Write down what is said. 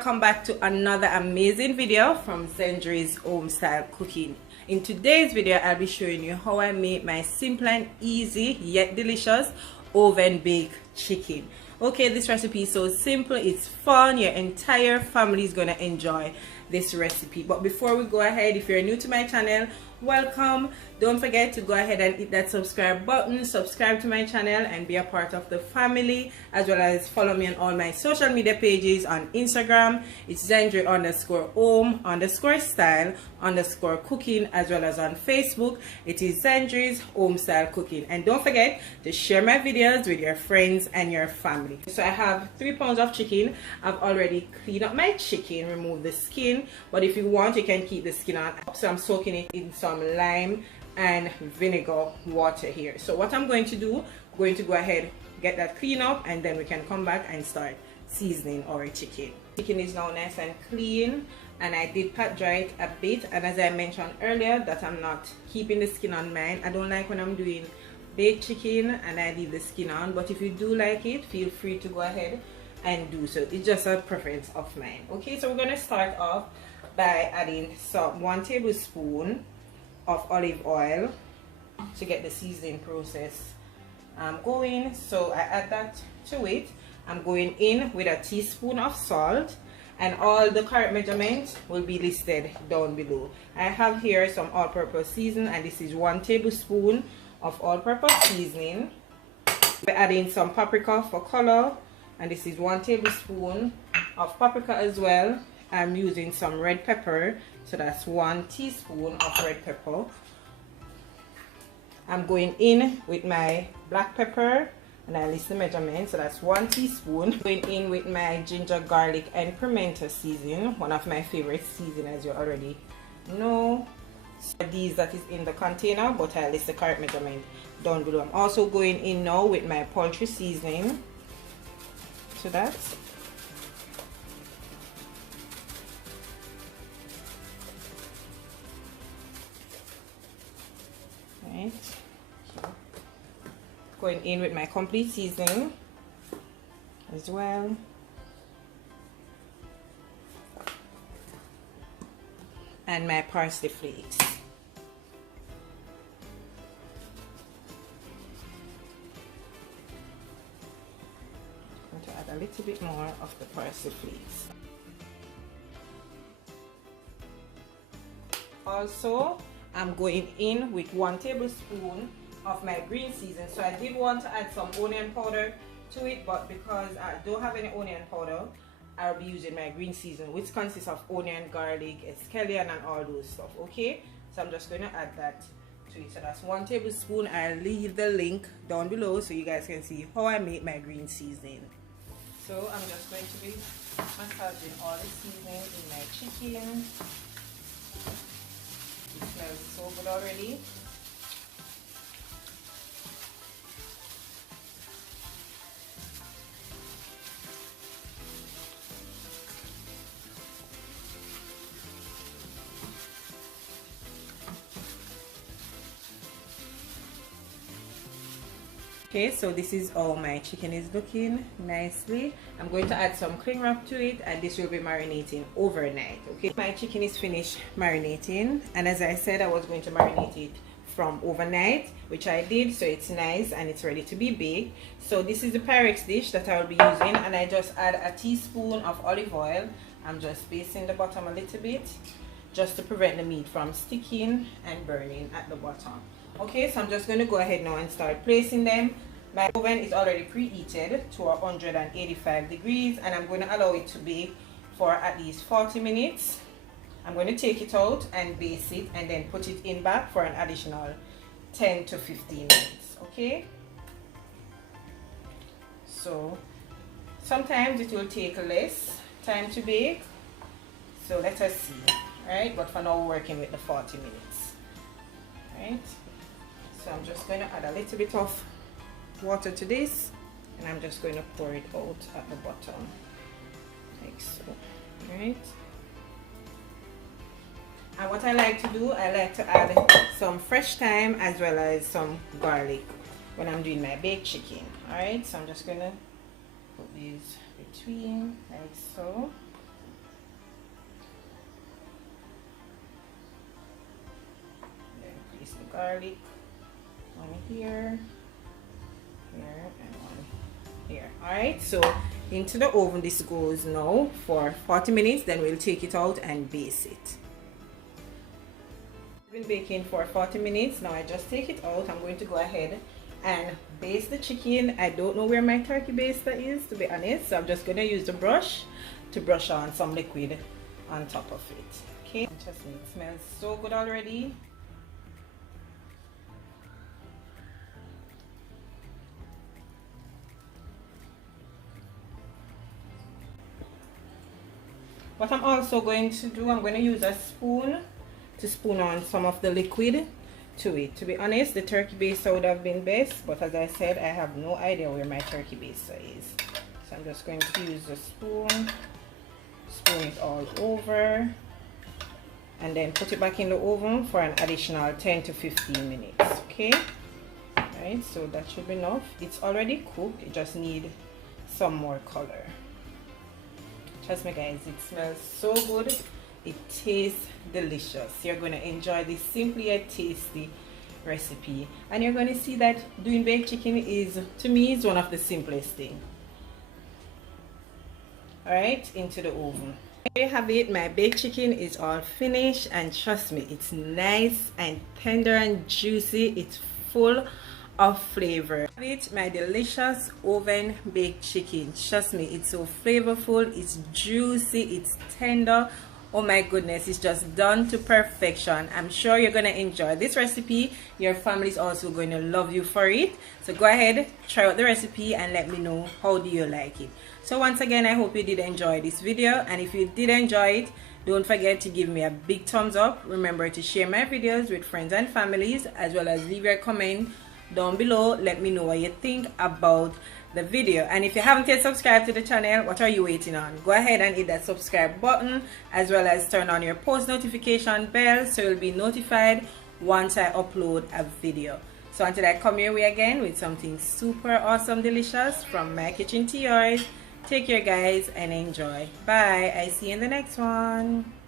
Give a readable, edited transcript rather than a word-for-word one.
welcome back to another amazing video from Zendri's Home Style Cooking. In today's video, I'll be showing you how I make my simple and easy yet delicious oven baked chicken. Okay, this recipe is so simple, it's fun, your entire family is gonna enjoy this recipe. But before we go ahead, if you're new to my channel, welcome. Don't forget to go ahead and hit that subscribe button, subscribe to my channel and be a part of the family, as well as follow me on all my social media pages. On Instagram, it's Zendri_home_style_cooking, as well as on Facebook, it is Zendri's Home Style Cooking. And don't forget to share my videos with your friends and your family. So I have 3 pounds of chicken. I've already cleaned up my chicken, removed the skin, but if you want, you can keep the skin on. So I'm soaking it in some lime and vinegar water here. So what I'm going to do, I'm going to go ahead, get that clean up, and then we can come back and start seasoning our chicken. Chicken is now nice and clean, and I did pat dry it a bit. And as I mentioned earlier, that I'm not keeping the skin on mine. I don't like when I'm doing baked chicken and I leave the skin on, but if you do like it, feel free to go ahead and do so. It's just a preference of mine. Okay, so we're going to start off by adding 1 tablespoon of olive oil to get the seasoning process going. So I add that to it. I'm going in with a teaspoon of salt, and all the correct measurements will be listed down below. I have here some all-purpose seasoning, and this is 1 tablespoon of all-purpose seasoning. We're adding some paprika for color, and this is 1 tablespoon of paprika as well. I'm using some red pepper, so that's 1 teaspoon of red pepper. I'm going in with my black pepper, and I list the measurements, so that's 1 teaspoon. Going in with my ginger, garlic, and pimento seasoning, one of my favorite seasonings, as you already know. So these that is in the container, but I list the correct measurement down below. I'm also going in now with my poultry seasoning, so that's right. Going in with my complete seasoning as well. And my parsley flakes. I'm going to add a little bit more of the parsley flakes. Also, I'm going in with 1 tablespoon of my green season. So I did want to add some onion powder to it, but because I don't have any onion powder, I'll be using my green season, which consists of onion, garlic, scallion, and all those stuff. Okay, so I'm just going to add that to it. So that's 1 tablespoon. I'll leave the link down below so you guys can see how I make my green seasoning. So I'm just going to be massaging all the seasoning in my chicken. It smells so good already. Okay, so this is how my chicken is looking nicely. I'm going to add some cling wrap to it, and this will be marinating overnight. Okay, my chicken is finished marinating, and as I said, I was going to marinate it from overnight, which I did, so it's nice and it's ready to be baked. So this is the Pyrex dish that I will be using, and I just add a teaspoon of olive oil. I'm just basting the bottom a little bit just to prevent the meat from sticking and burning at the bottom. Okay, so I'm just going to go ahead now and start placing them. My oven is already preheated to 185 degrees, and I'm going to allow it to bake for at least 40 minutes. I'm going to take it out and baste it, and then put it in back for an additional 10 to 15 minutes. Okay, so sometimes it will take less time to bake, so let us see. Alright, but for now we're working with the 40 minutes. Right, so I'm just going to add a little bit of water to this, and I'm just going to pour it out at the bottom like so. Right, and what I like to do, I like to add some fresh thyme as well as some garlic when I'm doing my baked chicken. Alright, so I'm just going to put these between like so. garlic. One here, here, and one here. Alright, so into the oven this goes now for 40 minutes, then we'll take it out and baste it. Been baking for 40 minutes. Now I just take it out. I'm going to go ahead and baste the chicken. I don't know where my turkey baster is, to be honest, so I'm just going to use the brush to brush on some liquid on top of it. Okay, trust me, it smells so good already. What I'm also going to do, I'm going to use a spoon to spoon on some of the liquid to it. To be honest, the turkey baster would have been best, but as I said, I have no idea where my turkey baster is. So I'm just going to use the spoon, spoon it all over, and then put it back in the oven for an additional 10 to 15 minutes. Okay, right, so that should be enough. It's already cooked, it just needs some more color. Trust me guys, it smells so good, it tastes delicious. You're going to enjoy this simple yet tasty recipe, and you're going to see that doing baked chicken is, to me, is one of the simplest things. Alright, into the oven. There you have it. My baked chicken is all finished, and trust me, it's nice and tender and juicy. It's full of flavor. It's my delicious oven baked chicken. Trust me, it's so flavorful, it's juicy, it's tender. Oh my goodness, it's just done to perfection. I'm sure you're gonna enjoy this recipe. Your family is also going to love you for it. So go ahead, try out the recipe and let me know how do you like it. So once again, I hope you did enjoy this video, and if you did enjoy it, don't forget to give me a big thumbs up. Remember to share my videos with friends and families, as well as leave your comment down below. Let me know what you think about the video, and if you haven't yet subscribed to the channel, what are you waiting on? Go ahead and hit that subscribe button, as well as turn on your post notification bell so you'll be notified once I upload a video. So until I come your way again with something super awesome delicious from my kitchen to yours, take care guys and enjoy. Bye. I see you in the next one.